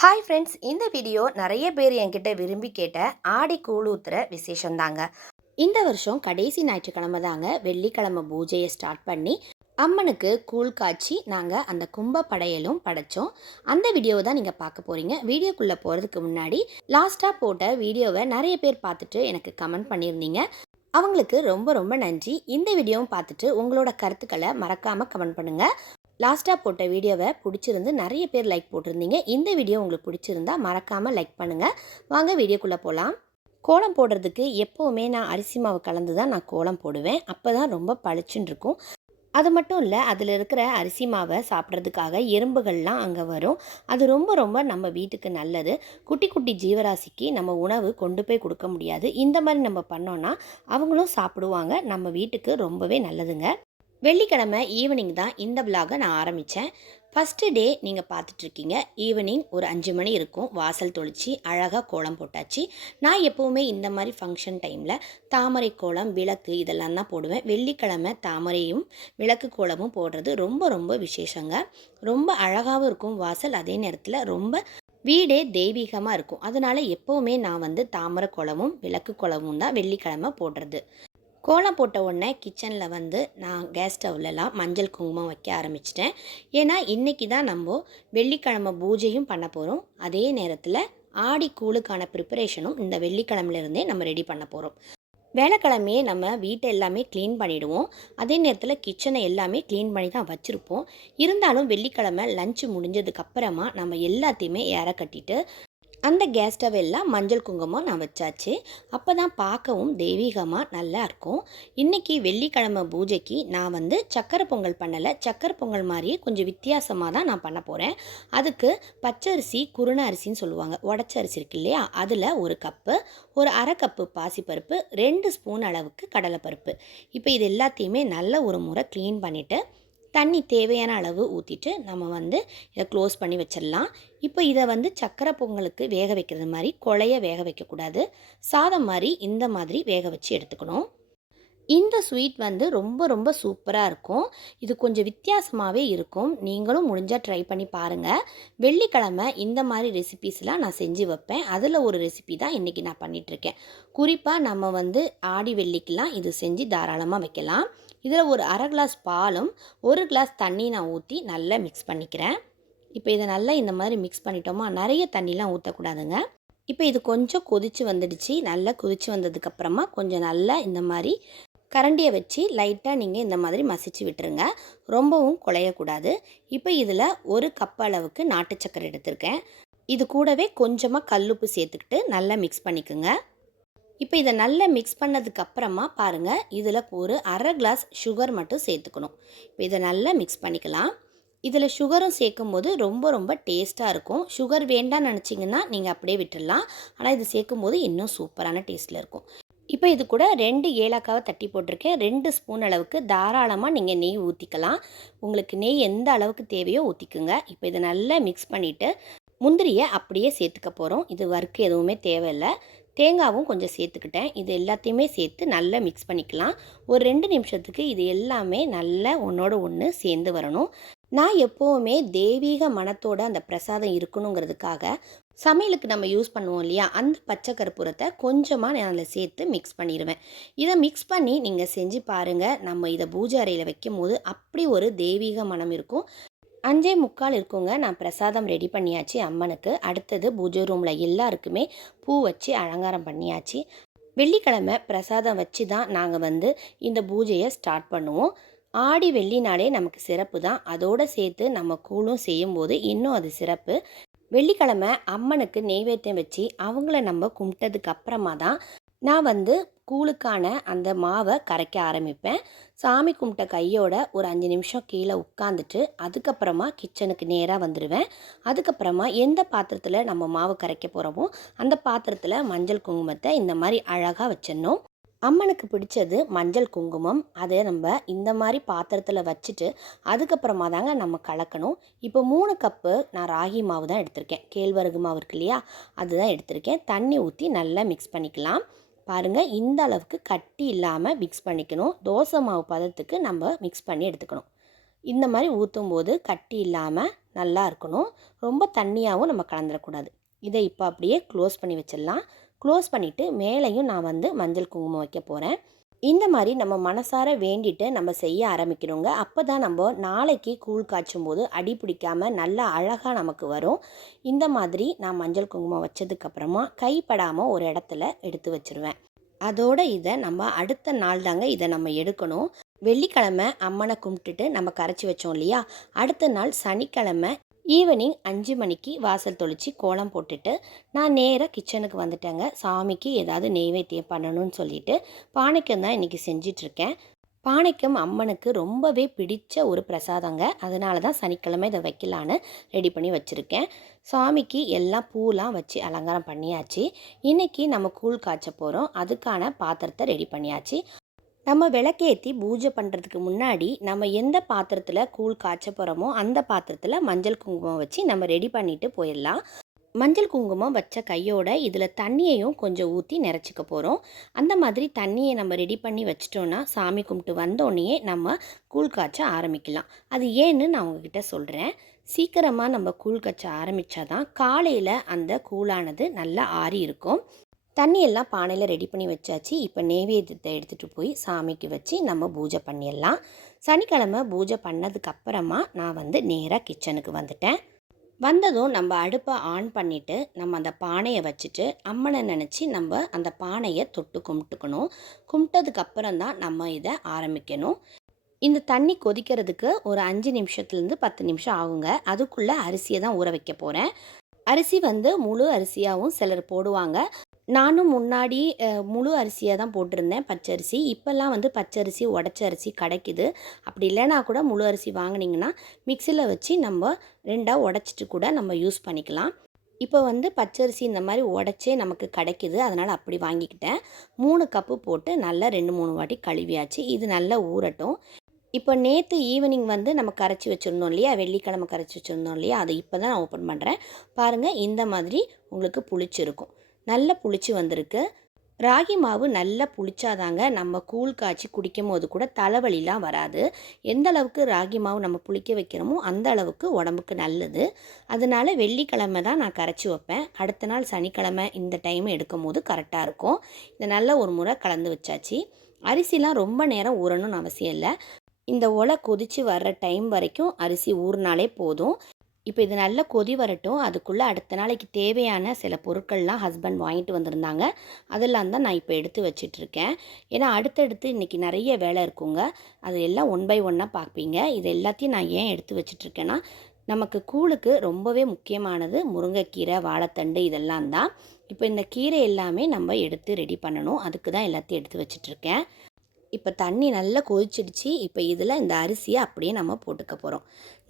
Hi friends இந்த video நிறைய பேர் என்கிட்ட விரும்பி கேட்ட ஆடி கூழூத்துற விசேஷந்தாங்க இந்த வருஷம் கடைசி ஞாயிற்றுக்கிழமை தாங்க வெள்ளிக்கிழமை பூஜையை ஸ்டார்ட் பண்ணி அம்மனுக்கு கூழ் காய்ச்சி நாங்கள் அந்த கும்ப படையலும் படைச்சோம். அந்த வீடியோவை தான் நீங்கள் பார்க்க போகிறீங்க வீடியோக்குள்ளே போகிறதுக்கு முன்னாடி லாஸ்ட்டாக போட்ட வீடியோவை நிறைய பேர் பார்த்துட்டு எனக்கு கமெண்ட் பண்ணியிருந்தீங்க. அவங்களுக்கு ரொம்ப ரொம்ப நன்றி. இந்த வீடியோவும் பார்த்துட்டு உங்களோட கருத்துக்களை மறக்காமல் கமெண்ட் பண்ணுங்கள் லாஸ்ட்டாக போட்ட வீடியோவை பிடிச்சிருந்து நிறைய பேர் லைக் போட்டிருந்தீங்க. இந்த வீடியோ உங்களுக்கு பிடிச்சிருந்தா மறக்காமல் லைக் பண்ணுங்கள் வாங்க வீடியோக்குள்ளே போகலாம் கோலம் போடுறதுக்கு எப்போவுமே நான் அரிசி மாவு கலந்து தான் நான் கோலம் போடுவேன். அப்போ தான் ரொம்ப பளிச்சுன்னு இருக்கும். அது மட்டும் இல்லை அதில் இருக்கிற அரிசி மாவை சாப்பிட்றதுக்காக எறும்புகள்லாம் அங்கே வரும். அது ரொம்ப ரொம்ப நம்ம வீட்டுக்கு நல்லது. குட்டி குட்டி ஜீவராசிக்கு நம்ம உணவு கொண்டு போய் கொடுக்க முடியாது. இந்த மாதிரி நம்ம பண்ணோன்னா அவங்களும் சாப்பிடுவாங்க. நம்ம வீட்டுக்கு ரொம்பவே நல்லதுங்க. வெள்ளிக்கிழமை ஈவினிங் தான் இந்த விலாகை நான் ஆரம்பித்தேன் ஃபஸ்ட்டு டே நீங்கள் பார்த்துட்ருக்கீங்க. ஈவினிங் ஒரு அஞ்சு மணி இருக்கும். வாசல் தொளிச்சு அழகாக கோலம் போட்டாச்சு. நான் எப்போவுமே இந்த மாதிரி ஃபங்க்ஷன் டைமில் தாமரை கோலம் விளக்கு இதெல்லாம் தான் போடுவேன். வெள்ளிக்கிழமை தாமரையும் விளக்கு கோலமும் போடுறது ரொம்ப ரொம்ப விசேஷங்க. ரொம்ப அழகாகவும் இருக்கும் வாசல். அதே நேரத்தில் ரொம்ப வீடே தெய்வீகமாக இருக்கும். அதனால் எப்போவுமே நான் வந்து தாமரை குளமும் விளக்கு குளமும் தான் வெள்ளிக்கிழமை போடுறது. கோலம் போட்ட உடனே கிச்சனில் வந்து நான் கேஸ் ஸ்டவ்லலாம் மஞ்சள் குங்குமம் வைக்க ஆரம்பிச்சிட்டேன். ஏன்னா இன்றைக்கி தான் நம்ம வெள்ளிக்கிழமை பூஜையும் பண்ண போகிறோம் அதே நேரத்தில் ஆடி கூழுக்கான ப்ரிப்பரேஷனும் இந்த வெள்ளிக்கிழமையிலேருந்தே நம்ம ரெடி பண்ண போகிறோம் வேலைக்கிழமையே நம்ம வீட்டை எல்லாமே க்ளீன் பண்ணிவிடுவோம் அதே நேரத்தில் கிச்சனை எல்லாமே க்ளீன் பண்ணி தான் வச்சுருப்போம். இருந்தாலும் வெள்ளிக்கிழமை லஞ்சு முடிஞ்சதுக்கப்புறமா நம்ம எல்லாத்தையுமே ஏற கட்டிட்டு அந்த கேஸ் ஸ்டவ் எல்லாம் மஞ்சள் குங்குமம் நான் வச்சாச்சு. அப்போ தான் பார்க்கவும் தெய்வீகமாக நல்லா இருக்கும். இன்றைக்கி வெள்ளிக்கிழமை பூஜைக்கு நான் வந்து சக்கரை பொங்கல் பண்ணலை. சக்கரை பொங்கல் மாதிரியே கொஞ்சம் வித்தியாசமாக தான் நான் பண்ண போகிறேன் அதுக்கு பச்சரிசி குருண அரிசின்னு சொல்லுவாங்க. உடச்ச அரிசி இருக்கு இல்லையா? அதில் ஒரு கப்பு ஒரு அரை கப்பு பாசிப்பருப்பு ரெண்டு ஸ்பூன் அளவுக்கு கடலைப்பருப்பு. இப்போ இது எல்லாத்தையுமே நல்ல ஒரு முறை க்ளீன் பண்ணிவிட்டு தண்ணி தேவையான அளவு ஊற்றிட்டு நம்ம வந்து இதை க்ளோஸ் பண்ணி வச்சிடலாம். இப்போ இதை வந்து சக்கரை பொங்கலுக்கு வேக வைக்கிறது மாதிரி கொலைய வேக வைக்கக்கூடாது. சாதம் மாதிரி இந்த மாதிரி வேக வச்சு எடுத்துக்கணும். இந்த ஸ்வீட் வந்து ரொம்ப ரொம்ப சூப்பராக இருக்கும். இது கொஞ்சம் வித்தியாசமாகவே இருக்கும். நீங்களும் முடிஞ்சால் ட்ரை பண்ணி பாருங்கள் வெள்ளிக்கிழமை இந்த மாதிரி ரெசிபீஸ்லாம் நான் செஞ்சு வைப்பேன். அதில் ஒரு ரெசிபி தான் இன்றைக்கி நான் பண்ணிகிட்ருக்கேன் குறிப்பாக நம்ம வந்து ஆடி வெள்ளிக்கெலாம் இது செஞ்சு தாராளமாக வைக்கலாம். இதில் ஒரு அரை கிளாஸ் பாலும் ஒரு கிளாஸ் தண்ணி நான் ஊற்றி நல்லா மிக்ஸ் பண்ணிக்கிறேன். இப்போ இதை நல்லா இந்த மாதிரி மிக்ஸ் பண்ணிட்டோமா நிறைய தண்ணிலாம் ஊற்றக்கூடாதுங்க இப்போ இது கொஞ்சம் கொதித்து வந்துடுச்சு. நல்லா கொதித்து வந்ததுக்கப்புறமா கொஞ்சம் நல்லா இந்த மாதிரி கரண்டியை வச்சு லைட்டாக நீங்கள் இந்த மாதிரி மசிச்சு விட்டுருங்க. ரொம்பவும் குழையக்கூடாது. இப்போ இதில் ஒரு கப் அளவுக்கு நாட்டு சக்கரை எடுத்திருக்கேன். இது கூடவே கொஞ்சமாக கல்லுப்பு சேர்த்துக்கிட்டு நல்லா மிக்ஸ் பண்ணிக்கோங்க. இப்போ இதை நல்லா மிக்ஸ் பண்ணதுக்கு அப்புறமா பாருங்கள் இதில் ஒரு அரை கிளாஸ் சுகர் மட்டும் சேர்த்துக்கணும். இப்போ இதை நல்லா மிக்ஸ் பண்ணிக்கலாம். இதில் சுகரும் சேர்க்கும் போது ரொம்ப ரொம்ப டேஸ்ட்டாக இருக்கும். சுகர் வேண்டாம்னு நினச்சிங்கன்னா நீங்கள் அப்படியே விட்டுடலாம் ஆனால் இது சேர்க்கும் போது இன்னும் சூப்பரான டேஸ்ட்டில் இருக்கும். இப்போ இது கூட ரெண்டு ஏலக்காவை தட்டி போட்டிருக்கேன். ரெண்டு ஸ்பூன் அளவுக்கு தாராளமாக நீங்கள் நெய் ஊற்றிக்கலாம் உங்களுக்கு நெய் எந்த அளவுக்கு தேவையோ ஊற்றிக்குங்க இப்போ இதை நல்லா மிக்ஸ் பண்ணிவிட்டு முந்திரியை அப்படியே சேர்த்துக்க போகிறோம் இது வறுக்கு எதுவுமே தேவையில்லை. தேங்காவும் கொஞ்சம் சேர்த்துக்கிட்டேன். இது எல்லாத்தையுமே சேர்த்து நல்லா மிக்ஸ் பண்ணிக்கலாம். ஒரு ரெண்டு நிமிஷத்துக்கு இது எல்லாமே நல்லா ஒன்றோட ஒன்று சேர்ந்து வரணும். நான் எப்போவுமே தெய்வீக மனத்தோட அந்த பிரசாதம் இருக்கணுங்கிறதுக்காக சமையலுக்கு நம்ம யூஸ் பண்ணுவோம் இல்லையா? அந்த பச்சை கற்பூரத்தை கொஞ்சமாக நான் அதில் சேர்த்து மிக்ஸ் பண்ணிடுவேன் இதை மிக்ஸ் பண்ணி நீங்கள் செஞ்சு பாருங்கள் நம்ம இதை பூஜை அறையில் வைக்கும் போது அப்படி ஒரு தெய்வீக மனம் இருக்கும். அஞ்சே முக்கால் இருக்குங்க. நான் பிரசாதம் ரெடி பண்ணியாச்சு அம்மனுக்கு. அடுத்தது பூஜை ரூமில் எல்லாருக்குமே பூ வச்சு அலங்காரம் பண்ணியாச்சு. வெள்ளிக்கிழமை பிரசாதம் வச்சு தான் நாங்கள் வந்து இந்த பூஜையை ஸ்டார்ட் பண்ணுவோம். ஆடி வெள்ளினாலே நமக்கு சிறப்பு தான். அதோடு சேர்த்து நம்ம கூழும் செய்யும்போது இன்னும் அது சிறப்பு. வெள்ளிக்கிழமை அம்மனுக்கு நெய்வேத்தியம் வச்சு அவங்கள நம்ம கும்பிட்டதுக்கு அப்புறமா தான் நான் வந்து கூழுக்கான அந்த மாவை கரைக்க ஆரம்பிப்பேன். சாமி கும்பிட்ட கையோட ஒரு அஞ்சு நிமிஷம் கீழே உட்காந்துட்டு அதுக்கப்புறமா கிச்சனுக்கு நேராக வந்துடுவேன் அதுக்கப்புறமா எந்த பாத்திரத்தில் நம்ம மாவு கரைக்க போகிறோமோ அந்த பாத்திரத்தில் மஞ்சள் குங்குமத்தை இந்த மாதிரி அழகாக வச்சிடணும். அம்மனுக்கு பிடிச்சது மஞ்சள் குங்குமம். அதை நம்ம இந்த மாதிரி பாத்திரத்தில் வச்சுட்டு அதுக்கப்புறமா தாங்க நம்ம கலக்கணும். இப்போ மூணு கப்பு நான் ராகி மாவு தான் எடுத்திருக்கேன். கேழ்வரகு மாவு இருக்கு இல்லையா? அதுதான் எடுத்திருக்கேன். தண்ணி ஊற்றி நல்லா மிக்ஸ் பண்ணிக்கலாம். பாருங்கள் இந்த அளவுக்கு கட்டி இல்லாமல் மிக்ஸ் பண்ணிக்கணும். தோசை மாவு பதத்துக்கு நம்ம மிக்ஸ் பண்ணி எடுத்துக்கணும். இந்த மாதிரி ஊற்றும் போது கட்டி இல்லாமல் நல்லா இருக்கணும். ரொம்ப தண்ணியாகவும் நம்ம கலந்துடக்கூடாது இதை இப்போ அப்படியே க்ளோஸ் பண்ணி வச்சிடலாம். க்ளோஸ் பண்ணிவிட்டு மேலேயும் நான் வந்து மஞ்சள் குங்குமம் வைக்க போகிறேன் இந்த மாதிரி நம்ம மனசார வேண்டிட்டு நம்ம செய்ய ஆரம்பிக்கிறோங்க. அப்போ தான் நம்ம நாளைக்கு கூழ் காய்ச்சும் போது அடி பிடிக்காமல் நல்லா அழகாக நமக்கு வரும். இந்த மாதிரி நான் மஞ்சள் குங்குமம் வச்சதுக்கப்புறமா கைப்படாமல் ஒரு இடத்துல எடுத்து வச்சுருவேன். அதோட இதை நம்ம அடுத்த நாள் தாங்க இதை நம்ம எடுக்கணும். வெள்ளிக்கிழமை அம்மனை கும்பிட்டுட்டு நம்ம கரைச்சி வச்சோம் இல்லையா? அடுத்த நாள் சனிக்கிழமை ஈவினிங் அஞ்சு மணிக்கு வாசல் தொளித்து கோலம் போட்டுட்டு நான் நேராக கிச்சனுக்கு வந்துட்டேங்க. சாமிக்கு ஏதாவது நெய்வேத்தியம் பண்ணணும்னு சொல்லிட்டு பானைக்கம் தான் இன்றைக்கி செஞ்சிட்ருக்கேன். பானைக்கும் அம்மனுக்கு ரொம்பவே பிடிச்ச ஒரு பிரசாதங்க. அதனால தான் சனிக்கிழமை இதை வைக்கலான்னு ரெடி பண்ணி வச்சுருக்கேன். சாமிக்கு எல்லாம் பூலாம் வச்சு அலங்காரம் பண்ணியாச்சு. இன்றைக்கி நம்ம கூழ் காய்ச்ச போகிறோம் அதுக்கான பாத்திரத்தை ரெடி பண்ணியாச்சு. நம்ம விளக்கேற்றி பூஜை பண்ணுறதுக்கு முன்னாடி நம்ம எந்த பாத்திரத்தில் கூழ் காய்ச்ச போகிறோமோ அந்த பாத்திரத்தில் மஞ்சள் குங்குமம் வச்சு நம்ம ரெடி பண்ணிட்டு போயிடலாம். மஞ்சள் குங்குமம் வச்ச கையோட இதில் தண்ணியையும் கொஞ்சம் ஊற்றி நிறச்சிக்க போகிறோம் அந்த மாதிரி தண்ணியை நம்ம ரெடி பண்ணி வச்சிட்டோன்னா சாமி கும்பிட்டு வந்தோடனே நம்ம கூழ் காய்ச்ச ஆரம்பிக்கலாம். அது ஏன்னு நான் உங்ககிட்ட சொல்கிறேன் சீக்கிரமாக நம்ம கூழ் காய்ச்ச ஆரம்பித்தாதான் காலையில் அந்த கூழானது நல்லா ஆறி இருக்கும். தண்ணியெல்லாம் பானையில் ரெடி பண்ணி வச்சாச்சு. இப்போ நெய்வேத்தியத்தை எடுத்துகிட்டு போய் சாமிக்கு வச்சு நம்ம பூஜை பண்ணிடலாம். சனிக்கிழமை பூஜை பண்ணதுக்கப்புறமா நான் வந்து நேராக கிச்சனுக்கு வந்துட்டேன். வந்ததும் நம்ம அடுப்பை ஆன் பண்ணிவிட்டு நம்ம அந்த பானையை வச்சுட்டு அம்மனை நினச்சி நம்ம அந்த பானையை தொட்டு கும்பிட்டுக்கணும். கும்பிட்டதுக்கப்புறம் தான் நம்ம இதை ஆரம்பிக்கணும். இந்த தண்ணி கொதிக்கிறதுக்கு ஒரு அஞ்சு நிமிஷத்துலேருந்து பத்து நிமிஷம் ஆகுங்க. அதுக்குள்ளே அரிசியை தான் ஊற வைக்க போகிறேன் அரிசி வந்து முழு அரிசியாகவும் சிலர் போடுவாங்க. நானும் முன்னாடி முழு அரிசியாக தான் போட்டிருந்தேன் பச்சரிசி இப்போல்லாம் வந்து பச்சரிசி உடச்ச அரிசி கிடைக்குது. அப்படி இல்லைனா கூட முழு அரிசி வாங்கினீங்கன்னா மிக்சியில் வச்சு நம்ம ரெண்டாக உடச்சிட்டு கூட நம்ம யூஸ் பண்ணிக்கலாம். இப்போ வந்து பச்சரிசி இந்த மாதிரி உடச்சே நமக்கு கிடைக்கிது. அதனால் அப்படி வாங்கிக்கிட்டேன். மூணு கப்பு போட்டு நல்லா ரெண்டு மூணு வாட்டி கழுவியாச்சு. இது நல்லா ஊறட்டும். இப்போ நேற்று ஈவினிங் வந்து நம்ம கரைச்சி வச்சுருந்தோம் இல்லையா? வெள்ளிக்கிழமை கரைச்சி வச்சுருந்தோம் இல்லையா? அதை இப்போ தான் நான் ஓப்பன் பண்ணுறேன் பாருங்கள் இந்த மாதிரி உங்களுக்கு புளிச்சிருக்கும். நல்லா புளிச்சு வந்திருக்கு. ராகி மாவு நல்லா புளிச்சாதாங்க நம்ம கூழ் காய்ச்சி குடிக்கும் போது கூட தலைவலிலாம் வராது. எந்த அளவுக்கு ராகி மாவு நம்ம புளிக்க வைக்கிறோமோ அந்த அளவுக்கு உடம்புக்கு நல்லது. அதனால வெள்ளிக்கிழமை தான் நான் கரைச்சி வைப்பேன். அடுத்த நாள் சனிக்கிழமை இந்த டைம் எடுக்கும் போது கரெக்டாக இருக்கும். இதை நல்லா ஒரு முறை கலந்து வச்சாச்சு. அரிசிலாம் ரொம்ப நேரம் ஊறணும்னு அவசியம் இல்லை. இந்த ஒலை கொதித்து வர்ற டைம் வரைக்கும் அரிசி ஊறினாலே போதும். இப்போ இது நல்லா கொதி வரட்டும். அதுக்குள்ளே அடுத்த நாளைக்கு தேவையான சில பொருட்கள்லாம் ஹஸ்பண்ட் வாங்கிட்டு வந்திருந்தாங்க. அதெல்லாம் தான் நான் இப்போ எடுத்து வச்சிட்ருக்கேன். ஏன்னா அடுத்தடுத்து இன்றைக்கி நிறைய வேலை இருக்குங்க. அது எல்லாம் ஒன் பை ஒன்னாக பார்ப்பீங்க. இது எல்லாத்தையும் நான் ஏன் எடுத்து வச்சிட்ருக்கேன்னா நமக்கு கூழுக்கு ரொம்பவே முக்கியமானது முருங்கைக்கீரை வாழைத்தண்டு இதெல்லாம் தான். இப்போ இந்த கீரை எல்லாமே நம்ம எடுத்து ரெடி பண்ணணும். அதுக்கு தான் எல்லாத்தையும் எடுத்து வச்சிட்ருக்கேன். இப்போ தண்ணி நல்லா கொதிச்சிடுச்சு. இப்போ இதில் இந்த அரிசியை அப்படியே நம்ம போட்டுக்க போகிறோம்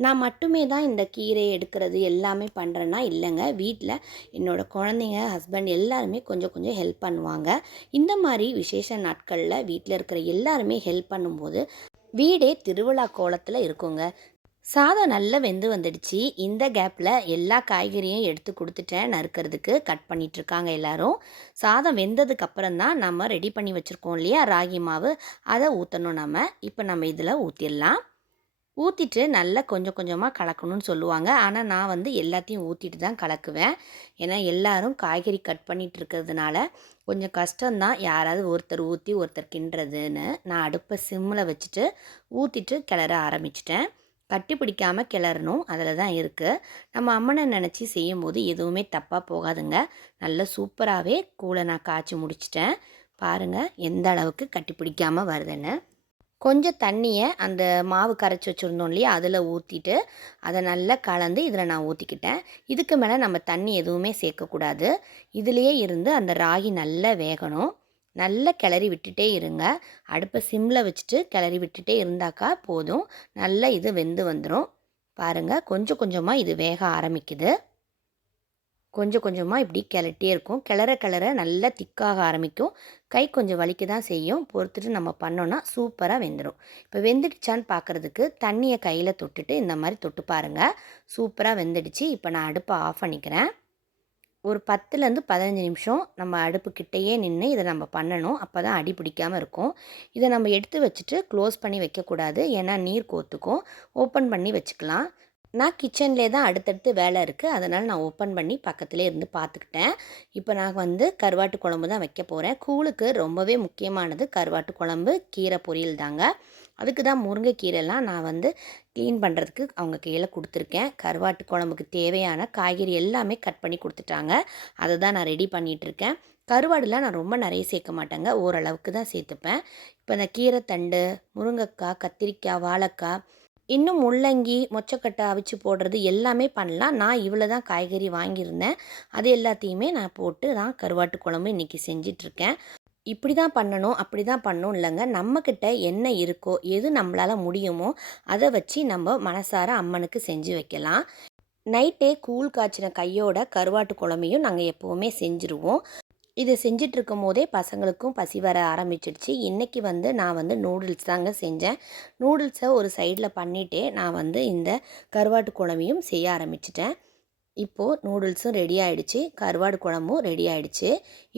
நான் மட்டுமே தான் இந்த கீரை எடுக்கிறது எல்லாமே பண்ணுறேன்னா இல்லைங்க. வீட்டில் என்னோட குழந்தைங்க ஹஸ்பண்ட் எல்லாருமே கொஞ்சம் கொஞ்சம் ஹெல்ப் பண்ணுவாங்க. இந்த மாதிரி விசேஷ நாட்களில் வீட்டில் இருக்கிற எல்லாருமே ஹெல்ப் பண்ணும்போது வீடே திருவிழா கோலத்தில் இருக்குங்க. சாதம் நல்லா வெந்து வந்துடுச்சு. இந்த கேப்பில் எல்லா காய்கறியும் எடுத்து கொடுத்துட்டேன். நறுக்கிறதுக்கு கட் பண்ணிகிட்ருக்காங்க இருக்காங்க எல்லாரும். சாதம் வெந்ததுக்கு அப்புறம் தான் நம்ம ரெடி பண்ணி வச்சுருக்கோம் இல்லையா? ராகி மாவு. அதை ஊற்றணும் நம்ம. இப்போ நம்ம இதில் ஊற்றிடலாம் ஊற்றிட்டு நல்லா கொஞ்சம் கொஞ்சமாக கலக்கணும்னு சொல்லுவாங்க. ஆனால் நான் வந்து எல்லாத்தையும் ஊற்றிட்டு தான் கலக்குவேன். ஏன்னா எல்லோரும் காய்கறி கட் பண்ணிகிட்டு இருக்கிறதுனால கொஞ்சம் கஷ்டம்தான். யாராவது ஒருத்தர் ஊற்றி ஒருத்தர் கிண்டுறதுன்னு நான் அடுப்பை சிம்மில் வச்சுட்டு ஊற்றிட்டு கிளற ஆரம்பிச்சிட்டேன். கட்டி பிடிக்காமல் கிளறணும். அதில் தான் இருக்குது நம்ம அம்மனை நினச்சி செய்யும்போது எதுவுமே தப்பாக போகாதுங்க. நல்ல சூப்பராகவே கூழை நான் காய்ச்சி முடிச்சிட்டேன். பாருங்கள் எந்த அளவுக்கு கட்டி பிடிக்காமல் வருதுன்னு. கொஞ்சம் தண்ணியை அந்த மாவு கரைச்சி வச்சுருந்தோம் இல்லையா அதில் ஊற்றிட்டு அதை நல்லா கலந்து இதில் நான் ஊற்றிக்கிட்டேன் இதுக்கு மேலே நம்ம தண்ணி எதுவுமே சேர்க்கக்கூடாது. இதுலேயே இருந்து அந்த ராகி நல்லா வேகணும். நல்லா கிளறி விட்டுட்டே இருங்க. அடுப்பை சிம்மில் வச்சுட்டு கிளறி விட்டுட்டே இருந்தாக்கா போதும். நல்லா இது வெந்து வந்துடும் பாருங்கள் கொஞ்சம் கொஞ்சமாக இது வேக ஆரம்பிக்குது. கொஞ்சம் கொஞ்சமாக இப்படி கிளட்டே இருக்கும். கிளற கிளற நல்லா திக்காக ஆரம்பிக்கும். கை கொஞ்சம் வலிக்க தான் செய்யும். பொறுத்துட்டு நம்ம பண்ணோன்னா சூப்பராக வெந்துடும் இப்போ வெந்துடுச்சான்னு பார்க்குறதுக்கு தண்ணியை கையில் தொட்டுட்டு இந்த மாதிரி தொட்டு பாருங்கள் சூப்பராக வெந்துடுச்சு. இப்போ நான் அடுப்பை ஆஃப் பண்ணிக்கிறேன். ஒரு பத்துலேருந்து பதினஞ்சு நிமிஷம் நம்ம அடுப்புக்கிட்டேயே நின்று இதை நம்ம பண்ணணும். அப்போ தான் அடி பிடிக்காமல் இருக்கும். இதை நம்ம எடுத்து வச்சுட்டு க்ளோஸ் பண்ணி வைக்கக்கூடாது. ஏன்னா நீர் கோத்துக்கும். ஓப்பன் பண்ணி வச்சுக்கலாம். நான் கிச்சன்லேயே தான் அடுத்தடுத்து வேலை இருக்குது அதனால் நான் ஓப்பன் பண்ணி பக்கத்துலேயே இருந்து பார்த்துக்கிட்டேன். இப்போ நான் வந்து கருவாட்டு குழம்பு தான் வைக்க போகிறேன் கூழுக்கு ரொம்பவே முக்கியமானது கருவாட்டு குழம்பு கீரை பொரியல் தாங்க. அதுக்கு தான் முருங்கைக்கீரைலாம் நான் வந்து க்ளீன் பண்ணுறதுக்கு அவங்க கையில் கொடுத்துருக்கேன். கருவாட்டு குழம்புக்கு தேவையான காய்கறி எல்லாமே கட் பண்ணி கொடுத்துட்டாங்க. அதை தான் நான் ரெடி பண்ணிகிட்ருக்கேன் கருவாடுலாம் நான் ரொம்ப நிறைய சேர்க்க மாட்டேங்க. ஓரளவுக்கு தான் சேர்த்துப்பேன். இப்போ இந்த கீரை தண்டு முருங்கைக்காய் கத்திரிக்காய் வாழைக்காய் இன்னும் முள்ளங்கி மொச்சக்கட்டை அவிச்சு போடுறது எல்லாமே பண்ணலாம். நான் இவ்வளோ தான் காய்கறி வாங்கியிருந்தேன். அது எல்லாத்தையுமே நான் போட்டு தான் கருவாட்டு குழம்பு இன்றைக்கி செஞ்சிட்ருக்கேன் இப்படி தான் பண்ணணும் அப்படி தான் பண்ணணும் இல்லைங்க. நம்மக்கிட்ட என்ன இருக்கோ எது நம்மளால் முடியுமோ அதை வச்சு நம்ம மனசார அம்மனுக்கு செஞ்சு வைக்கலாம். நைட்டே கூழ் காய்ச்சின கையோட கருவாட்டு குழம்பையும் நாங்கள் எப்போவுமே செஞ்சுருவோம். இதை செஞ்சுட்டு இருக்கும் போதே பசங்களுக்கும் பசி வர ஆரம்பிச்சிடுச்சு. இன்றைக்கி வந்து நான் வந்து நூடுல்ஸ் தாங்க செஞ்சேன். நூடுல்ஸை ஒரு சைடில் பண்ணிவிட்டே நான் வந்து இந்த கருவாட்டு குழம்பையும் செய்ய ஆரம்பிச்சிட்டேன். இப்போது நூடுல்ஸும் ரெடி ஆகிடுச்சு கருவாடு குழம்பும் ரெடி ஆகிடுச்சு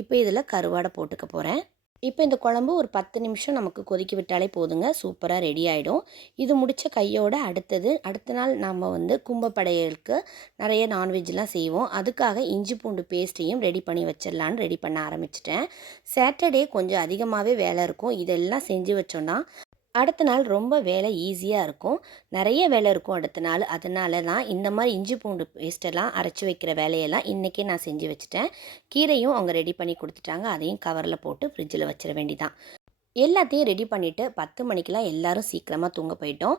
இப்போ இதில் கருவாடை போட்டுக்க போகிறேன் இப்போ இந்த குழம்பு ஒரு பத்து நிமிஷம் நமக்கு கொதிக்க விட்டாலே போதுங்க. சூப்பராக ரெடி ஆகிடும் இது முடித்த கையோட அடுத்தது அடுத்த நாள் நாம் வந்து கும்பப்படையலுக்கு நிறைய நான்வெஜ்லாம் செய்வோம். அதுக்காக இஞ்சி பூண்டு பேஸ்ட்டையும் ரெடி பண்ணி வச்சிடலான்னு ரெடி பண்ண ஆரம்பிச்சிட்டேன். சாட்டர்டே கொஞ்சம் அதிகமாகவே வேலை இருக்கும். இதெல்லாம் செஞ்சு வச்சோன்னா அடுத்த நாள் ரொம்ப வேலை ஈஸியாக இருக்கும். நிறைய வேலை இருக்கும் அடுத்த நாள். அதனால தான் இந்த மாதிரி இஞ்சி பூண்டு பேஸ்ட்டெல்லாம் அரைச்சி வைக்கிற வேலையெல்லாம் இன்றைக்கே நான் செஞ்சு வச்சுட்டேன். கீரையும் அவங்க ரெடி பண்ணி கொடுத்துட்டாங்க. அதையும் கவரில் போட்டு ஃப்ரிட்ஜில் வச்சிட வேண்டிதான். எல்லாத்தையும் ரெடி பண்ணிவிட்டு பத்து மணிக்கெலாம் எல்லோரும் சீக்கிரமாக தூங்க போயிட்டோம்.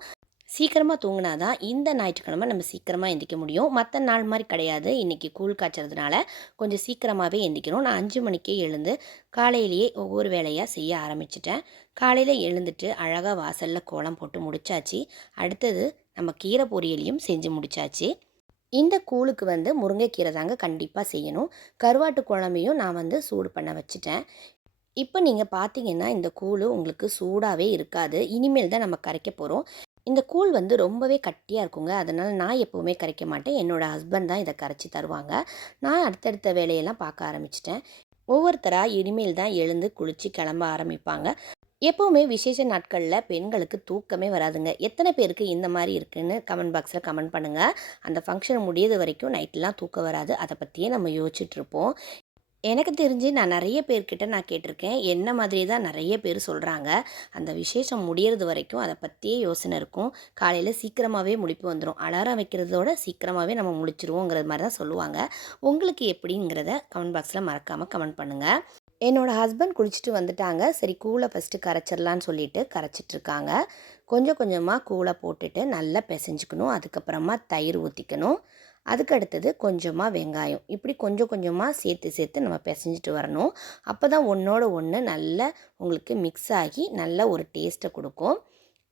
சீக்கிரமாக தூங்கினா தான் இந்த ஞாயிற்றுக்கிழமை நம்ம சீக்கிரமாக எந்திக்க முடியும். மற்ற நாள் மாதிரி கிடையாது. இன்றைக்கி கூழ் காய்ச்சறதுனால கொஞ்சம் சீக்கிரமாகவே எந்திக்கணும். நான் அஞ்சு மணிக்கே எழுந்து காலையிலேயே ஒவ்வொரு வேலையாக செய்ய ஆரம்பிச்சிட்டேன். காலையில் எழுந்துட்டு அழகாக வாசலில் கோலம் போட்டு முடிச்சாச்சு. அடுத்தது நம்ம கீரை பொரியலையும் செஞ்சு முடிச்சாச்சு. இந்த கூழுக்கு வந்து முருங்கைக்கீரை தாங்க கண்டிப்பாக செய்யணும். கருவாட்டு குழம்பையும் நான் வந்து சூடு பண்ண வச்சுட்டேன். இப்போ நீங்கள் பார்த்தீங்கன்னா இந்த கூழ் உங்களுக்கு சூடாகவே இருக்காது. இனிமேல் தான் நம்ம கரைக்க போகிறோம் இந்த கூழ் வந்து ரொம்பவே கட்டியாக இருக்குங்க. அதனால் நான் எப்போவுமே கரைக்க மாட்டேன். என்னோடய ஹஸ்பண்ட் தான் இதை கரைச்சி தருவாங்க. நான் அடுத்தடுத்த வேலையெல்லாம் பார்க்க ஆரம்பிச்சிட்டேன். ஒவ்வொருத்தராக இனிமேல் தான் எழுந்து குளித்து கிளம்ப ஆரம்பிப்பாங்க. எப்போவுமே விசேஷ நாட்களில் பெண்களுக்கு தூக்கமே வராதுங்க. எத்தனை பேருக்கு இந்த மாதிரி இருக்குன்னு கமெண்ட் பாக்ஸில் கமெண்ட் பண்ணுங்கள் அந்த ஃபங்க்ஷன் முடியது வரைக்கும் நைட்லாம் தூக்கம் வராது. அதை பற்றியே நம்ம யோசிச்சுட்ருப்போம் எனக்கு தெரிஞ்சு நான் நிறைய பேர்கிட்ட நான் கேட்டிருக்கேன். என்ன மாதிரி தான் நிறைய பேர் சொல்கிறாங்க அந்த விசேஷம் முடியறது வரைக்கும் அதை பற்றியே யோசனை இருக்கும். காலையில் சீக்கிரமாகவே முடிப்பு வந்துடும் அலாரம் வைக்கிறதோட சீக்கிரமாகவே நம்ம முடிச்சிருவோங்கிற மாதிரி தான் சொல்லுவாங்க. உங்களுக்கு எப்படிங்கிறத கமெண்ட் பாக்ஸில் மறக்காமல் கமெண்ட் பண்ணுங்கள் என்னோடய ஹஸ்பண்ட் குளிச்சுட்டு வந்துட்டாங்க. சரி கூலை ஃபஸ்ட்டு கரைச்சிடலான்னு சொல்லிட்டு கரைச்சிட்ருக்காங்க கொஞ்சம் கொஞ்சமாக கூலை போட்டுட்டு நல்லா பிசைஞ்சிக்கணும். அதுக்கப்புறமா தயிர் ஊற்றிக்கணும் அதுக்கு அடுத்தது கொஞ்சமாக வெங்காயம். இப்படி கொஞ்சம் கொஞ்சமாக சேர்த்து சேர்த்து நம்ம பிசைஞ்சிட்டு வரணும். அப்போ தான் ஒன்றோட ஒன்று நல்ல உங்களுக்கு மிக்ஸ் ஆகி நல்ல ஒரு டேஸ்ட்டை கொடுக்கும்.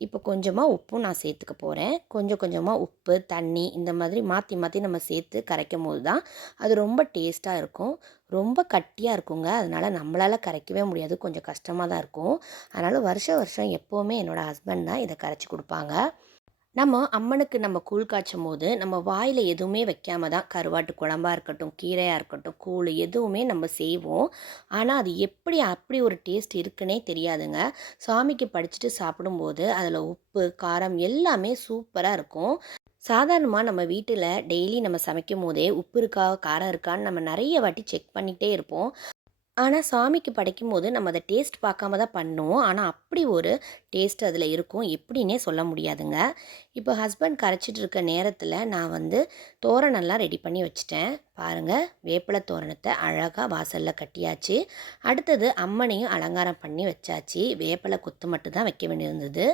இப்போ கொஞ்சமாக உப்பும் நான் சேர்த்துக்க போகிறேன் கொஞ்சம் கொஞ்சமாக உப்பு தண்ணி இந்த மாதிரி மாற்றி மாற்றி நம்ம சேர்த்து கரைக்கும் போது தான் அது ரொம்ப டேஸ்ட்டாக இருக்கும். ரொம்ப கட்டியாக இருக்குங்க. அதனால் நம்மளால் கரைக்கவே முடியாது. கொஞ்சம் கஷ்டமாக தான் இருக்கும். அதனால் வருஷம் வருஷம் எப்போவுமே என்னோடய ஹஸ்பண்ட் தான் இதை கரைச்சி கொடுப்பாங்க. நம்ம அம்மனுக்கு நம்ம கூழ் காய்ச்சும் போது நம்ம வாயில் எதுவுமே வைக்காம தான் கருவாட்டு குழம்பாக இருக்கட்டும் கீரையாக இருக்கட்டும் கூழ் எதுவுமே நம்ம செய்வோம். ஆனால் அது எப்படி அப்படி ஒரு டேஸ்ட் இருக்குன்னே தெரியாதுங்க. சாமிக்கு படிச்சுட்டு சாப்பிடும்போது அதில் உப்பு காரம் எல்லாமே சூப்பராக இருக்கும். சாதாரணமாக நம்ம வீட்டில் டெய்லி நம்ம சமைக்கும் போதே உப்பு இருக்கா காரம் இருக்கான்னு நம்ம நிறைய வாட்டி செக் பண்ணிகிட்டே இருப்போம். ஆனால் சாமிக்கு படைக்கும்போது நம்ம அதை டேஸ்ட் பார்க்காம தான் பண்ணுவோம் ஆனால் அப்படி ஒரு டேஸ்ட் அதில் இருக்கும். எப்படின்னே சொல்ல முடியாதுங்க. இப்போ ஹஸ்பண்ட் கரைச்சிட்டு இருக்க நேரத்தில் நான் வந்து தோரணெல்லாம் ரெடி பண்ணி வச்சுட்டேன். பாருங்கள் வேப்பிலை தோரணத்தை அழகாக வாசலில் கட்டியாச்சு. அடுத்தது அம்மனையும் அலங்காரம் பண்ணி வச்சாச்சு. வேப்பிலை குத்து மட்டும் தான் வைக்க வேண்டியிருந்தது.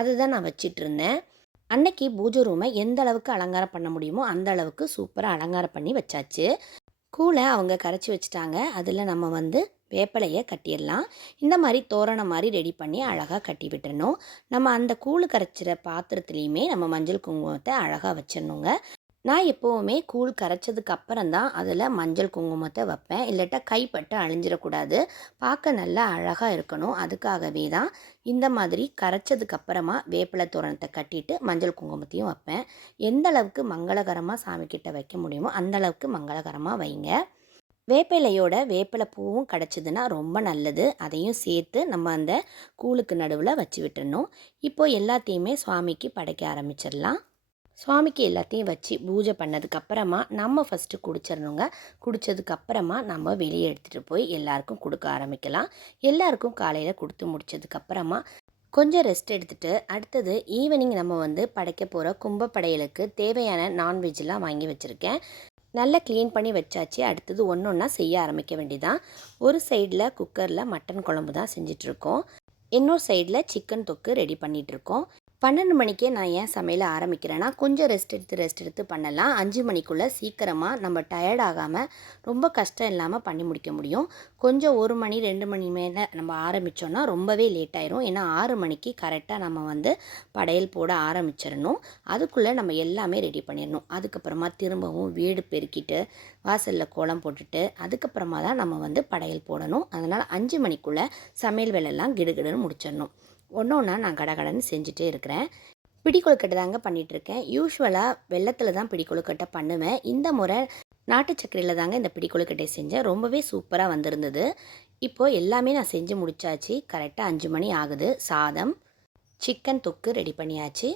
அதுதான் நான் வச்சிட்டு இருந்தேன். அன்னைக்கு பூஜை ரூமை எந்த அளவுக்கு அலங்காரம் பண்ண முடியுமோ அந்த அளவுக்கு சூப்பராக அலங்காரம் பண்ணி வச்சாச்சு. கூழை அவங்க கரைச்சி வச்சுட்டாங்க. அதில் நம்ம வந்து வேப்பலையை கட்டிடலாம். இந்த மாதிரி தோரணம் மாதிரி ரெடி பண்ணி அழகாக கட்டி விட்டுறணும். நம்ம அந்த கூழ் கரைச்சிற பாத்திரத்துலேயுமே நம்ம மஞ்சள் குங்குமத்தை அழகாக வச்சிடணுங்க. நான் எப்போவுமே கூழ் கரைச்சதுக்கு அப்புறம் தான் அதில் மஞ்சள் குங்குமத்தை வைப்பேன். இல்லாட்டா கைப்பட்டு அழிஞ்சிடக்கூடாது. பார்க்க நல்லா அழகாக இருக்கணும். அதுக்காகவே தான் இந்த மாதிரி கரைச்சதுக்கு அப்புறமா வேப்பிலை தோரணத்தை கட்டிட்டு மஞ்சள் குங்குமத்தையும் வைப்பேன். எந்த அளவுக்கு மங்களகரமாக சாமிக்கிட்ட வைக்க முடியுமோ அந்த அளவுக்கு மங்களகரமாக வைங்க. வேப்பிலையோட வேப்பிலை பூவும் கிடச்சிதுன்னா ரொம்ப நல்லது. அதையும் சேர்த்து நம்ம அந்த கூழுக்கு நடுவில் வச்சு விட்டுறணும். இப்போ எல்லாத்தையுமே சுவாமிக்கு படைக்க ஆரம்பிச்சிடலாம். சுவாமிக்கு எல்லாத்தையும் வச்சு பூஜை பண்ணதுக்கப்புறமா நம்ம ஃபஸ்ட்டு குடிச்சிடணுங்க. குடித்ததுக்கப்புறமா நம்ம வெளியே எடுத்துகிட்டு போய் எல்லாருக்கும் கொடுக்க ஆரம்பிக்கலாம். எல்லாருக்கும் காலையில் கொடுத்து முடிச்சதுக்கப்புறமா கொஞ்சம் ரெஸ்ட் எடுத்துகிட்டு அடுத்தது ஈவினிங் நம்ம வந்து படைக்க போகிற கும்பப்படையலுக்கு தேவையான நான்வெஜ்லாம் வாங்கி வச்சுருக்கேன். நல்லா க்ளீன் பண்ணி வச்சாச்சு. அடுத்தது ஒன்று ஒன்றா செய்ய ஆரம்பிக்க வேண்டியதான் ஒரு சைடில் குக்கரில் மட்டன் குழம்பு தான் செஞ்சிட்ருக்கோம் இன்னொரு சைடில் சிக்கன் தொக்கு ரெடி பண்ணிகிட்ருக்கோம் பன்னெண்டு மணிக்கே நான் ஏன் சமையல ஆரம்பிக்கிறேன்னா கொஞ்சம் ரெஸ்ட் எடுத்து ரெஸ்ட் எடுத்து பண்ணலாம். அஞ்சு மணிக்குள்ளே சீக்கிரமாக நம்ம டயர்ட் ஆகாமல் ரொம்ப கஷ்டம் இல்லாமல் பண்ணி முடிக்க முடியும். கொஞ்சம் ஒரு மணி ரெண்டு மணி மேலே நம்ம ஆரம்பித்தோன்னா ரொம்பவே லேட் ஆயிரும். ஏன்னா ஆறு மணிக்கு கரெக்டாக நம்ம வந்து படையல் போட ஆரம்பிச்சிடணும். அதுக்குள்ளே நம்ம எல்லாமே ரெடி பண்ணிடணும். அதுக்கப்புறமா திரும்பவும் வீடு பெருக்கிட்டு வாசலில் கோலம் போட்டுட்டு அதுக்கப்புறமா தான் நம்ம வந்து படையல் போடணும். அதனால் அஞ்சு மணிக்குள்ளே சமையல் வேலையெல்லாம் கிடுகிடுன்னு முடிச்சிடணும். ஒன்று ஒன்றா நான் கடகடன்னு செஞ்சுட்டே இருக்கிறேன். பிடி கொழுக்கட்டை தாங்க பண்ணிகிட்ருக்கேன் யூஸ்வலாக வெள்ளத்தில் தான் பிடி கொழுக்கட்டை பண்ணுவேன். இந்த முறை நாட்டு சர்க்கரையில் தாங்க இந்த பிடி கொழுக்கட்டை செஞ்சேன். ரொம்பவே சூப்பராக வந்திருந்தது. இப்போது எல்லாமே நான் செஞ்சு முடிச்சாச்சு. கரெக்டாக அஞ்சு மணி ஆகுது. சாதம் சிக்கன் தொக்கு ரெடி பண்ணியாச்சு.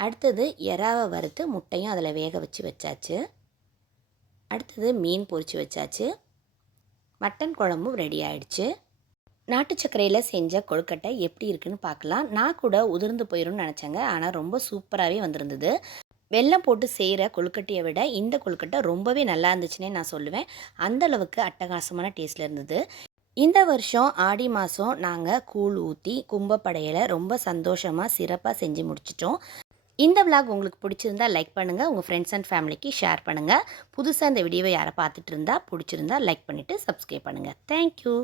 அடுத்தது எறாவை வறுத்து முட்டையும் அதில் வேக வச்சு வச்சாச்சு. அடுத்தது மீன் பொரிச்சு வச்சாச்சு. மட்டன் குழம்பும் ரெடி ஆயிடுச்சு. நாட்டு சர்க்கரையில் செஞ்ச கொழுக்கட்டை எப்படி இருக்குன்னு பார்க்கலாம். நான் கூட உதிர்ந்து போயிடும்னு நினச்சேங்க. ஆனால் ரொம்ப சூப்பராகவே வந்திருந்தது. வெல்லம் போட்டு செய்கிற கொழுக்கட்டையை விட இந்த கொழுக்கட்டை ரொம்பவே நல்லா இருந்துச்சுன்னே நான் சொல்லுவேன். அந்த அளவுக்கு அட்டகாசமான டேஸ்ட்டில் இருந்தது. இந்த வருஷம் ஆடி மாதம் நாங்கள் கூழ் ஊற்றி கும்பப்படையில் ரொம்ப சந்தோஷமாக சிறப்பாக செஞ்சு முடிச்சிட்டோம். இந்த விளாக் உங்களுக்கு பிடிச்சிருந்தா லைக் பண்ணுங்கள் உங்கள் ஃப்ரெண்ட்ஸ் அண்ட் ஃபேமிலிக்கு ஷேர் பண்ணுங்கள் புதுசாக இந்த வீடியோவை யாரை பார்த்துட்டு இருந்தால் பிடிச்சிருந்தா லைக் பண்ணிவிட்டு சப்ஸ்கிரைப் பண்ணுங்கள் தேங்க்யூ